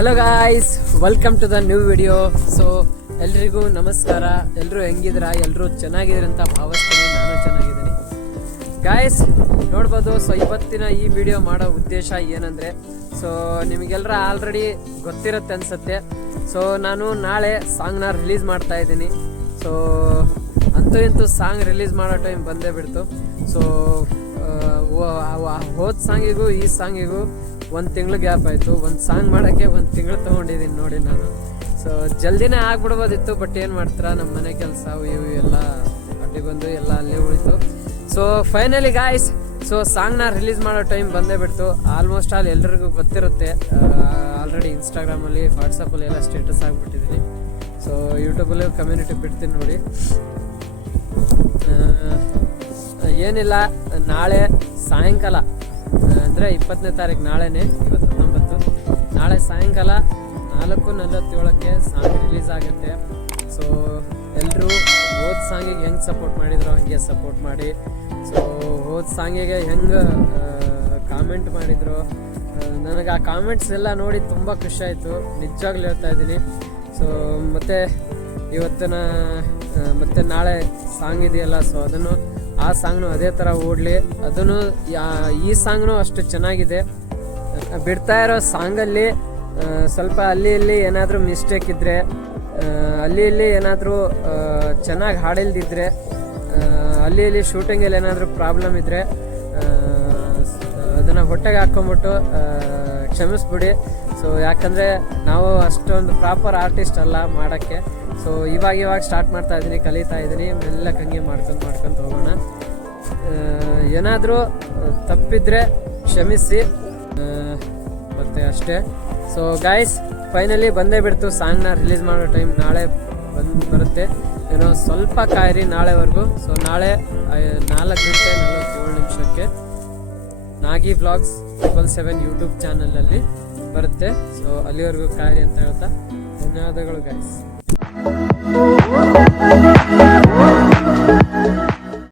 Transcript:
Hello guys, welcome to the new video. So ಎಲ್ರಿಗೂ ನಮಸ್ಕಾರ. ಎಲ್ಲರೂ ಹೆಂಗಿದ್ದೀರಾ? ಎಲ್ಲರೂ ಚೆನ್ನಾಗಿದ್ದೀರಿ ಅಂತ ಭಾವಿಸ್ತೀನಿ. ನಾನು ಚೆನ್ನಾಗಿದ್ದೀನಿ ಗಾಯ್ಸ್. ನೋಡ್ಬೋದು. ಸೊ ಇವತ್ತಿನ ಈ ವಿಡಿಯೋ ಮಾಡೋ ಉದ್ದೇಶ ಏನಂದರೆ, ಸೊ ನಿಮಗೆಲ್ಲರ ಆಲ್ರೆಡಿ ಗೊತ್ತಿರುತ್ತೆ ಅನಿಸುತ್ತೆ. ಸೊ ನಾನು ನಾಳೆ ಸಾಂಗ್ನ ರಿಲೀಸ್ ಮಾಡ್ತಾ ಇದ್ದೀನಿ. ಸೊ ಅಂತೂ ಇಂತೂ ಸಾಂಗ್ ರಿಲೀಸ್ ಮಾಡೋ ಟೈಮ್ ಬಂದೇ ಬಿಡ್ತು. ಸೊ ಹೋದ ಸಾಂಗಿಗೂ ಈ ಸಾಂಗಿಗೂ 1 ತಿಂಗಳು ಗ್ಯಾಪ್ ಆಯಿತು. ಒಂದು ಸಾಂಗ್ ಮಾಡೋಕ್ಕೆ 1 ತಿಂಗಳು ತೊಗೊಂಡಿದ್ದೀನಿ ನೋಡಿ ನಾನು. ಸೊ ಜಲ್ದಿನೇ ಆಗ್ಬಿಡ್ಬೋದಿತ್ತು, ಬಟ್ ಏನು ಮಾಡ್ತೀರಾ, ನಮ್ಮ ಮನೆ ಕೆಲಸ ಇವು ಎಲ್ಲ ಅಡ್ಡಿ ಬಂದು ಎಲ್ಲ ಅಲ್ಲೇ ಉಳಿತು. ಸೊ ಫೈನಲಿ ಗಾಯ್ಸ್, ಸೊ ಸಾಂಗ್ನ ರಿಲೀಸ್ ಮಾಡೋ ಟೈಮ್ ಬಂದೇ ಬಿಡ್ತು. ಆಲ್ಮೋಸ್ಟ್ ಆಲ್ ಎಲ್ರಿಗೂ ಗೊತ್ತಿರುತ್ತೆ. ಆಲ್ರೆಡಿ ಇನ್ಸ್ಟಾಗ್ರಾಮಲ್ಲಿ, ವಾಟ್ಸಪ್ಪಲ್ಲಿ ಎಲ್ಲ ಸ್ಟೇಟಸ್ ಆಗಿಬಿಟ್ಟಿದ್ದೀನಿ. ಸೊ ಯೂಟ್ಯೂಬಲ್ಲೂ ಕಮ್ಯುನಿಟಿ ಬಿಡ್ತೀನಿ ನೋಡಿ. ಏನಿಲ್ಲ, ನಾಳೆ ಸಾಯಂಕಾಲ ಅಂದರೆ 20ನೇ ತಾರೀಕು, ನಾಳೆನೇ, ಇವತ್ತು 19, ನಾಳೆ ಸಾಯಂಕಾಲ 4:47ಕ್ಕೆ ಸಾಂಗ್ ರಿಲೀಸ್ ಆಗುತ್ತೆ. ಸೊ ಎಲ್ಲರೂ ಹೋದ ಸಾಂಗಿಗೆ ಹೆಂಗೆ ಸಪೋರ್ಟ್ ಮಾಡಿದ್ರು ಹಂಗೆ ಸಪೋರ್ಟ್ ಮಾಡಿ. ಸೊ ಹೋದ ಸಾಂಗಿಗೆ ಹೆಂಗೆ ಕಾಮೆಂಟ್ ಮಾಡಿದ್ರು, ನನಗೆ ಆ ಕಾಮೆಂಟ್ಸ್ ಎಲ್ಲ ನೋಡಿ ತುಂಬ ಖುಷಿ ಆಯಿತು, ನಿಜವಾಗ್ಲೂ ಹೇಳ್ತಾ ಇದ್ದೀನಿ. ಸೊ ಮತ್ತು ಇವತ್ತಿನ ಮತ್ತು ನಾಳೆ ಸಾಂಗ್ ಇದೆಯಲ್ಲ, ಸೊ ಅದನ್ನು ಆ ಸಾಂಗ್ನು ಅದೇ ಥರ ಓಡಲಿ. ಅದನ್ನು ಈ ಸಾಂಗ್ನು ಅಷ್ಟು ಚೆನ್ನಾಗಿದೆ. ಬಿಡ್ತಾ ಇರೋ ಸಾಂಗಲ್ಲಿ ಸ್ವಲ್ಪ ಅಲ್ಲಿ ಇಲ್ಲಿ ಏನಾದರೂ ಮಿಸ್ಟೇಕ್ ಇದ್ದರೆ, ಅಲ್ಲಿ ಇಲ್ಲಿ ಏನಾದರೂ ಚೆನ್ನಾಗಿ ಹಾಡಿಲ್ದಿದ್ರೆ, ಅಲ್ಲಿ ಇಲ್ಲಿ ಶೂಟಿಂಗಲ್ಲಿ ಏನಾದರೂ ಪ್ರಾಬ್ಲಮ್ ಇದ್ದರೆ ಅದನ್ನು ಹೊಟ್ಟೆಗೆ ಹಾಕ್ಕೊಂಬಿಟ್ಟು ಕ್ಷಮಿಸ್ಬಿಡಿ. ಸೊ ಯಾಕಂದರೆ ನಾವು ಅಷ್ಟೊಂದು ಪ್ರಾಪರ್ ಆರ್ಟಿಸ್ಟ್ ಅಲ್ಲ ಮಾಡೋಕ್ಕೆ. ಸೊ ಇವಾಗ ಸ್ಟಾರ್ಟ್ ಮಾಡ್ತಾ ಇದ್ದೀನಿ, ಕಲಿತಾ ಇದ್ದೀನಿ, ಮೆಲ್ಲಕ್ಕೆ ಹಂಗೆ ಮಾಡ್ಕೊಂಡು ಹೋಗೋಣ. ಏನಾದರೂ ತಪ್ಪಿದ್ರೆ ಕ್ಷಮಿಸಿ, ಮತ್ತು ಅಷ್ಟೇ. ಸೊ ಗಾಯ್ಸ್, ಫೈನಲಿ ಬಂದೇ ಬಿಡ್ತು. ಸಾಂಗ್ನ ರಿಲೀಸ್ ಮಾಡೋ ಟೈಮ್ ನಾಳೆ ಬರುತ್ತೆ. ಏನೋ ಸ್ವಲ್ಪ ಕಾಯಿರಿ ನಾಳೆವರೆಗೂ. ಸೊ ನಾಳೆ 4:47 ನಾಗಿ ವ್ಲಾಗ್ಸ್ 777 ಯೂಟ್ಯೂಬ್ ಚಾನಲಲ್ಲಿ ಬರುತ್ತೆ. ಸೊ ಅಲ್ಲಿವರೆಗೂ ಕಾಯಿರಿ ಅಂತ ಹೇಳ್ತಾ ಧನ್ಯವಾದಗಳು ಗಾಯ್ಸ್.